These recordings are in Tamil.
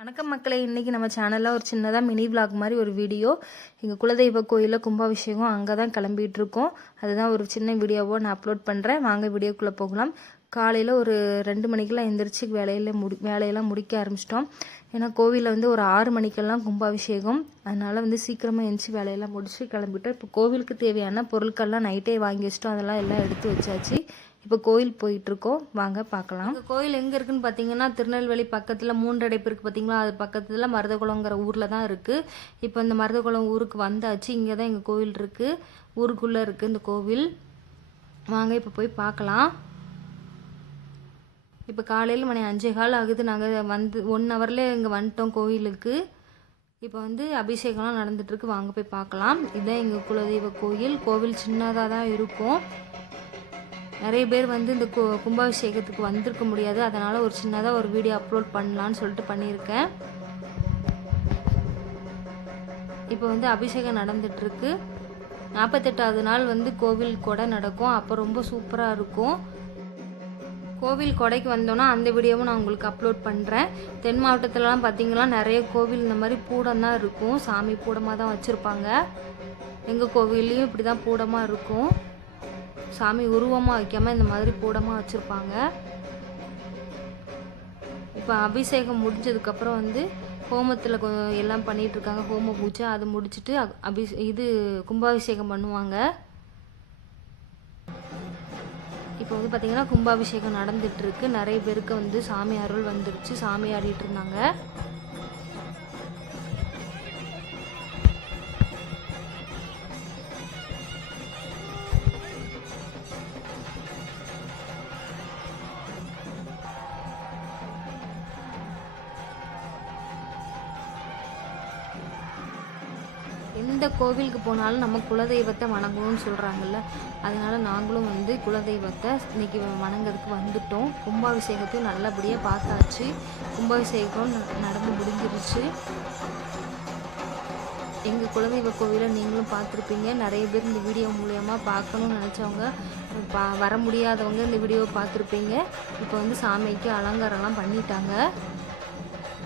வணக்கம் மக்களே. இன்றைக்கி நம்ம சேனலில் ஒரு சின்னதாக மினி விளாக் மாதிரி ஒரு வீடியோ எங்கள் குலதெய்வ கோயிலில் கும்பாபிஷேகம் அங்கே தான் கிளம்பிகிட்ருக்கோம் அதுதான் ஒரு சின்ன வீடியோவோ நான் அப்லோட் பண்ணுறேன் வாங்க வீடியோக்குள்ளே போகலாம். காலையில் ஒரு ரெண்டு மணிக்கெல்லாம் எந்திரிச்சு வேலையில் முடி வேலையெல்லாம் முடிக்க ஆரம்பிச்சிட்டோம். ஏன்னா கோவிலில் வந்து ஒரு ஆறு மணிக்கெல்லாம் கும்பாபிஷேகம். அதனால் வந்து சீக்கிரமாக எழுந்திரிச்சு வேலையெல்லாம் முடிச்சு கிளம்பிட்டோம். இப்போ கோவிலுக்கு தேவையான பொருட்கள்லாம் நைட்டே வாங்கி வச்சிட்டோம். அதெல்லாம் எல்லாம் எடுத்து வச்சாச்சு. இப்போ கோயில் போயிட்டுருக்கோம். வாங்க பார்க்கலாம். இந்த கோயில் எங்கே இருக்குன்னு பார்த்தீங்கன்னா திருநெல்வேலி பக்கத்தில் மூன்றடைப்பு இருக்குது பார்த்தீங்களா? அது பக்கத்தில் மருதகுளங்கிற ஊரில் தான் இருக்குது இப்போ இந்த மருதகுளம் ஊருக்கு வந்தாச்சு. இங்கே தான் எங்கள் கோவில் இருக்குது ஊருக்குள்ளே இருக்குது இந்த கோவில். வாங்க இப்போ போய் பார்க்கலாம். இப்போ காலையில் மணி அஞ்சே கால் ஆகுது. நாங்கள் வந்து ஒன் ஹவர்லேயே இங்கே வந்துட்டோம் கோயிலுக்கு. இப்போ வந்து அபிஷேகம்லாம் நடந்துட்டுருக்கு. வாங்க போய் பார்க்கலாம். இதுதான் எங்கள் குலதெய்வ கோயில். கோவில் சின்னதாக தான் இருக்கும். நிறைய பேர் வந்து இந்த கு கும்பாபிஷேகத்துக்கு வந்திருக்க முடியாது. அதனால் ஒரு சின்னதாக ஒரு வீடியோ அப்லோட் பண்ணலான்னு சொல்லிட்டு பண்ணியிருக்கேன். இப்போ வந்து அபிஷேகம் நடந்துட்டுருக்கு. நாற்பத்தெட்டாவது நாள் வந்து கோவில் கொடை நடக்கும். அப்போ ரொம்ப சூப்பராக இருக்கும். கோவில் கொடைக்கு வந்தோன்னா அந்த வீடியோவும் நான் உங்களுக்கு அப்லோட் பண்ணுறேன் தென் மாவட்டத்துலலாம் பார்த்தீங்கன்னா நிறைய கோவில் இந்த மாதிரி பூடம் தான் இருக்கும். சாமி பூடமாக தான் வச்சுருப்பாங்க. எங்கள் கோவில்லையும் இப்படி தான் பூடமாக இருக்கும். சாமி உருவமாக வைக்காமல் இந்த மாதிரி கூடமாக வச்சுருப்பாங்க. இப்போ அபிஷேகம் முடிஞ்சதுக்கப்புறம் வந்து ஹோமத்தில் எல்லாம் பண்ணிகிட்ருக்காங்க இருக்காங்க. ஹோம பூஜை அது முடிச்சுட்டு அபி இது கும்பாபிஷேகம் பண்ணுவாங்க. இப்போ வந்து பார்த்திங்கன்னா கும்பாபிஷேகம் நடந்துகிட்ருக்கு நிறைய பேருக்கு வந்து சாமி அருள் வந்துருச்சு. சாமி ஆடிட்டு இருந்தாங்க. எந்த கோவிலுக்கு போனாலும் நம்ம குலதெய்வத்தை வணங்கணும்னு சொல்கிறாங்கல்ல அதனால் நாங்களும் வந்து குலதெய்வத்தை இன்னைக்கு வணங்குறதுக்கு வந்துட்டோம். கும்பாபிஷேகத்தையும் நல்லபடியாக பார்த்தாச்சு. கும்பாபிஷேகம் நடந்து முடிஞ்சிருச்சு. எங்கள் குலதெய்வ கோவிலை நீங்களும் பார்த்துருப்பீங்க. நிறைய பேர் இந்த வீடியோ மூலயமா பார்க்கணும்னு நினச்சவங்க பா வர முடியாதவங்க இந்த வீடியோவை பார்த்துருப்பீங்க. இப்போ வந்து சாமிக்கு அலங்காரம்லாம் பண்ணிட்டாங்க.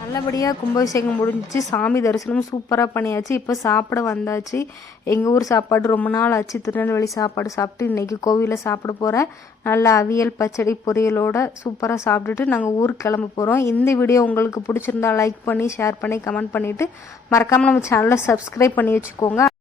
நல்லபடியாக கும்பாபிஷேகம் முடிஞ்சிச்சு. சாமி தரிசனம் சூப்பராக பண்ணியாச்சு. இப்போ சாப்பிட வந்தாச்சு. எங்கள் ஊர் சாப்பாடு ரொம்ப நாள் ஆச்சு. திருநெல்வேலி சாப்பாடு சாப்பிட்டு இன்றைக்கி கோவிலில் சாப்பிட போகிறேன் நல்ல அவியல் பச்சடி பொரியலோட சூப்பராக சாப்பிட்டுட்டு நாங்கள் ஊருக்கு கிளம்ப போகிறோம் இந்த வீடியோ உங்களுக்கு பிடிச்சிருந்தா லைக் பண்ணி ஷேர் பண்ணி கமெண்ட் பண்ணிவிட்டு மறக்காமல் நம்ம சேனலை சப்ஸ்கிரைப் பண்ணி வச்சுக்கோங்க.